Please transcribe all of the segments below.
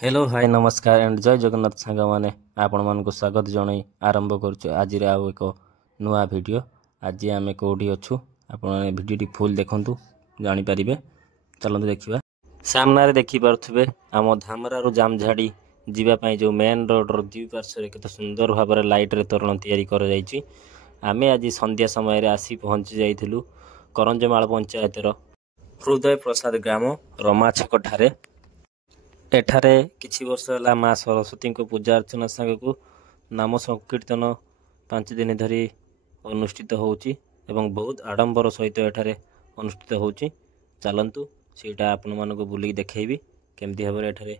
Hello hi नमस्कार and जय जगन्नाथ सांग मैंने आपण मानक स्वागत जन आरंभ करुँ आज आउ एक नुआ वीडियो। आज आम कौटी अच्छु आप भिडियो फुल देखु जानीपर चलते देखा सामने देखिपे आम धामरारू जामझाड़ी जीवाई जो मेन रोड्र द्वि पार्श्व केते सुंदर भाव में लाइट्रे तोरण या आम आज संध्या समय आसी पहुँची जाइलु करंजमाल पंचायतर हृदय प्रसाद ग्राम रमा छक ठारे एठारे किछि वर्ष है माँ सरस्वती को पूजा अर्चना सांगू नाम संकीर्तन 5 दिन धरी अनुष्ठित होउची एवं बहुत आडंबर सहित एठारे अनुष्ठित होउची। चलंतु सीटा आपण मानको बुली देखैबी केमती भाव एठारे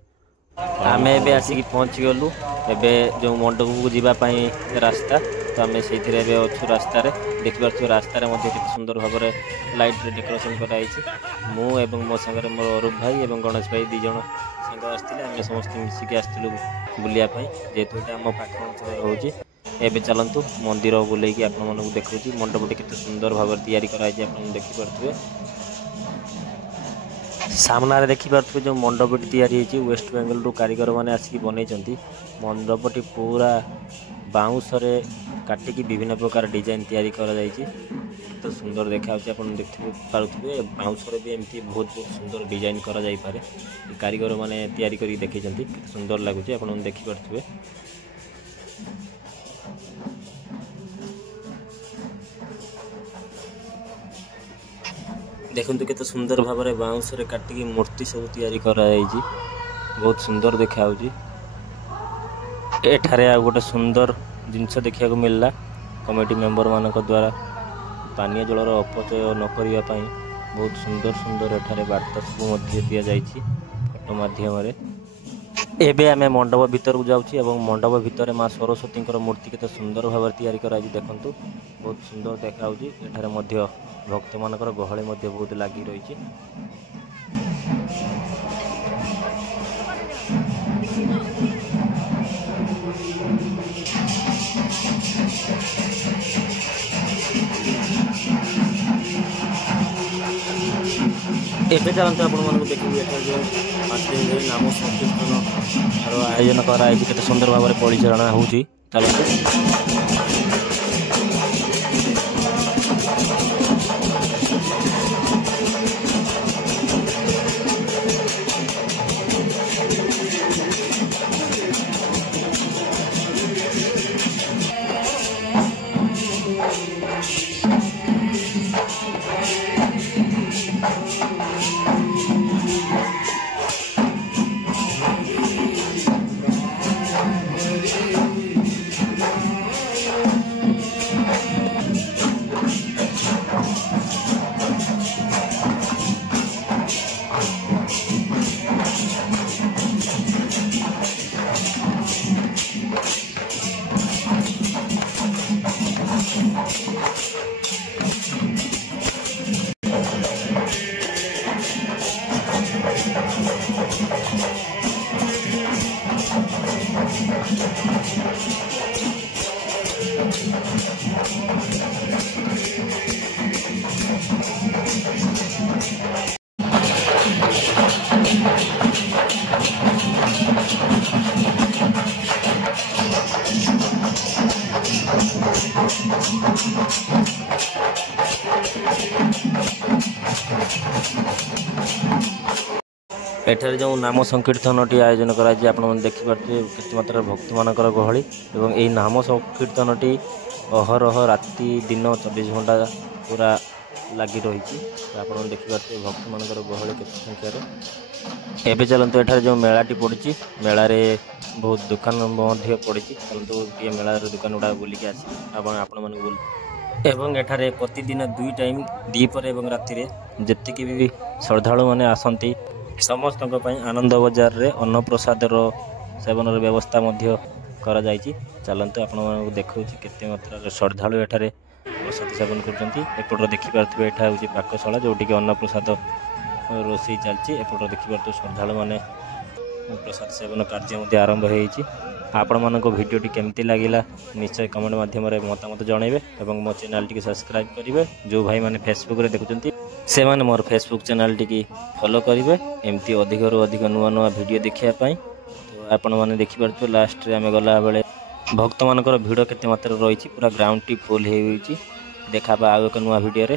आम एबे आसिक पहुँची गलु। एबे जो मंडप को जीवा पई रास्ता तो आम से अच्छु रास्तार देखिए रास्तार सुंदर भाव में लाइट रे डेकोरेशन कराई मु एवं मो सागर मोर अरूप भाई एवं गणेश भाई दी जन सांग आसते आम समस्त मिसिक आसलु बुलायापी जेहेतु ये आम पाख अंचल रोचे। एबे चलतु मंदिर बुले आपको देखुची मंडपटी केते सुंदर भाव में तैयारी कराई आप देखिपे सामने देखिपे जो मंडपटी तैयारी वेस्ट बेंगल रु कारीगर मैंने आसिक बनई मंडपटी पूरा बाउंस काटिकी विभिन्न प्रकार डिजाइन तैयारी करा तो सुंदर देखा आप देखिए पारे बाउंस भी एमती बहुत बहुत सुंदर डिजाइन करा जाई पारे कारीगर मैंने तैयारी करी देखी सुंदर लगुच आप देखिपे देखते केते सुंदर भाव में बाउंस काटिकी मूर्ति सब तैयारी करा बहुत सुंदर देखा एठारे आ गोटे सुंदर जिनस देखा मिलला कमिटी मेंबर मानक द्वारा पानीय जलर अपचय न करने बहुत सुंदर सुंदर एठारे वार्ता सब दि जाइए फोटो माध्यम एबे आमे मंडप भीतर को जाऊँ मंडप भितर माँ सरस्वती मूर्ति केते सुंदर भाव में तैयारी कराई देखंतु बहुत सुंदर देखा एठारे भक्त मानकर गहली बहुत लगी रही। एबे चलते आपको देखिए जो 5 दिन धरी नाम संकीर्तन आयोजन कराई केते सुंदर भाव में परिचालना होची। चलते एठारे जो नाम संकीर्तनटी आयोजन कराई आप देखिपे केते मात्रा भक्त मानकर गहली एवं यही नाम संकीर्तनटी अहरह राति दिन 24 घंटा पूरा लगी रही आप देखिपे भक्त मानकर गहली केते संख्यार। एबे चलते एठारे जो मेलाटी पड़ी मेलारे बहुत दुकान पड़ी चलते ये मेलार दुकान गुड़ा बुलिक आसी एवं एठारे प्रतिदिन 2 टाइम दीपर एवं राति जेतिकी भी श्रद्धालु मैंने आसती समस्त आनंद बजार रे अन्न प्रसाद सेवन व्यवस्था करा जाइछि। चलते आप देखा केते मात्रा श्रद्धालु एठारे प्रसाद सेवन कर देखिपे एठा हूँ पाकशाला जोटि अन्न प्रसाद रोषे चलती एपट देखिपे श्रद्धालु मैंने प्रसाद सेवन कार्य आरंभ होती। आपण मानक भिडियोटी केमती लगिला निश्चय कमेंट माध्यम मतामत जनइबे एवं मो चैनल टी सब्सक्राइब करेंगे। जो भाई मैंने फेसबुक रे देखुचंती से माने मोर फेसबुक चैनल टी फॉलो करेंगे एमती अधिक रु अधिक नुआ नुआ वीडियो देखिया पाई। आपण मैंने देखिपार लास्ट रे आम गला बेले भक्त मानकर भिड़ केते मात्रा रही पूरा ग्राउंड टी फुल हो देखा आउ एक नुआ वीडियो रे।